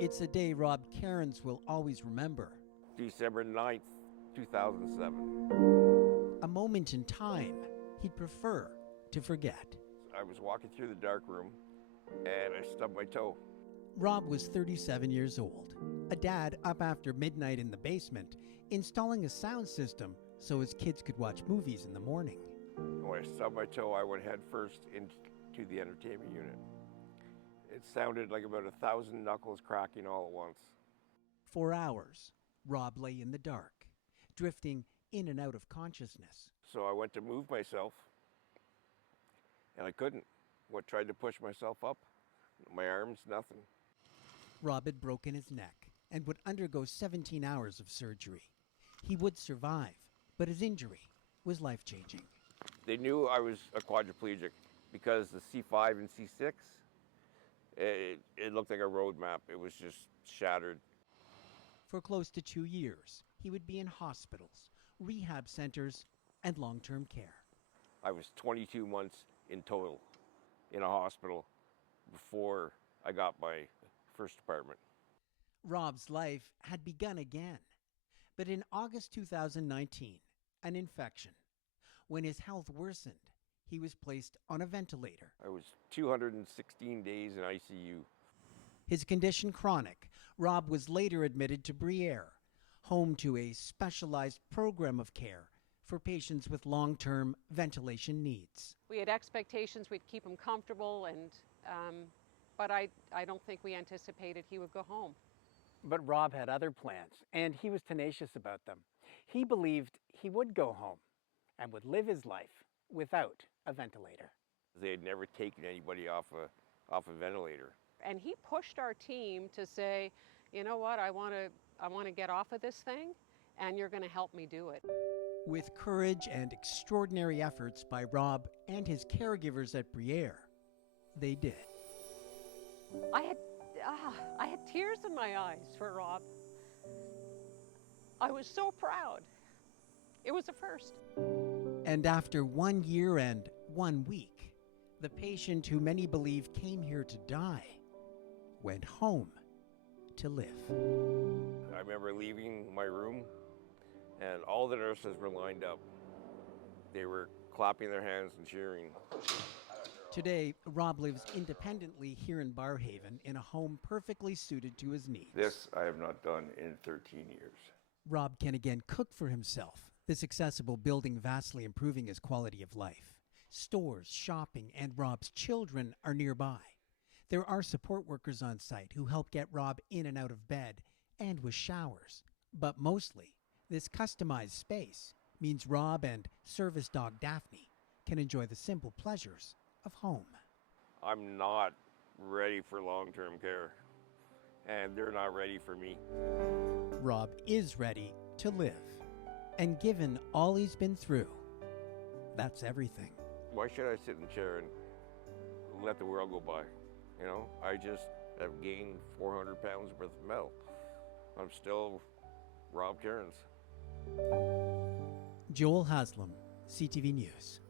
It's a day Rob Cairns will always remember. December 9th, 2007. A moment in time he'd prefer to forget. I was walking through the dark room and I stubbed my toe. Rob was 37 years old, a dad up after midnight in the basement, installing a sound system so his kids could watch movies in the morning. When I stubbed my toe, I went head first into the entertainment unit. It sounded like about 1,000 knuckles cracking all at once. For hours, Rob lay in the dark, drifting in and out of consciousness. So I went to move myself, and I couldn't. Tried to push myself up, my arms, nothing. Rob had broken his neck and would undergo 17 hours of surgery. He would survive, but his injury was life-changing. They knew I was a quadriplegic because the C5 and C6, it looked like a road map. It was just shattered. For close to 2 years, he would be in hospitals, rehab centers, and long-term care. I was 22 months in total in a hospital before I got my first apartment. Rob's life had begun again, but in August 2019, an infection. When his health worsened, he was placed on a ventilator. I was 216 days in ICU. His condition chronic, Rob was later admitted to Briere, home to a specialized program of care for patients with long-term ventilation needs. We had expectations we'd keep him comfortable, but I don't think we anticipated he would go home. But Rob had other plans, and he was tenacious about them. He believed he would go home and would live his life without a ventilator. They had never taken anybody off a ventilator. And he pushed our team to say, you know what, I want to get off of this thing, and you're going to help me do it. With courage and extraordinary efforts by Rob and his caregivers at Briere, they did. I had tears in my eyes for Rob. I was so proud. It was a first. And after 1 year and 1 week, the patient who many believe came here to die went home to live. I remember leaving my room and all the nurses were lined up. They were clapping their hands and cheering. Today, Rob lives independently here in Barrhaven in a home perfectly suited to his needs. This I have not done in 13 years. Rob can again cook for himself, this accessible building vastly improving his quality of life. Stores, shopping, and Rob's children are nearby. There are support workers on site who help get Rob in and out of bed and with showers. But mostly, this customized space means Rob and service dog Daphne can enjoy the simple pleasures of home. I'm not ready for long-term care, and they're not ready for me. Rob is ready to live, and given all he's been through, that's everything. Why should I sit in a chair and let the world go by? You know, I just have gained 400 pounds worth of metal. I'm still Rob Cairns. Joel Haslam, CTV News.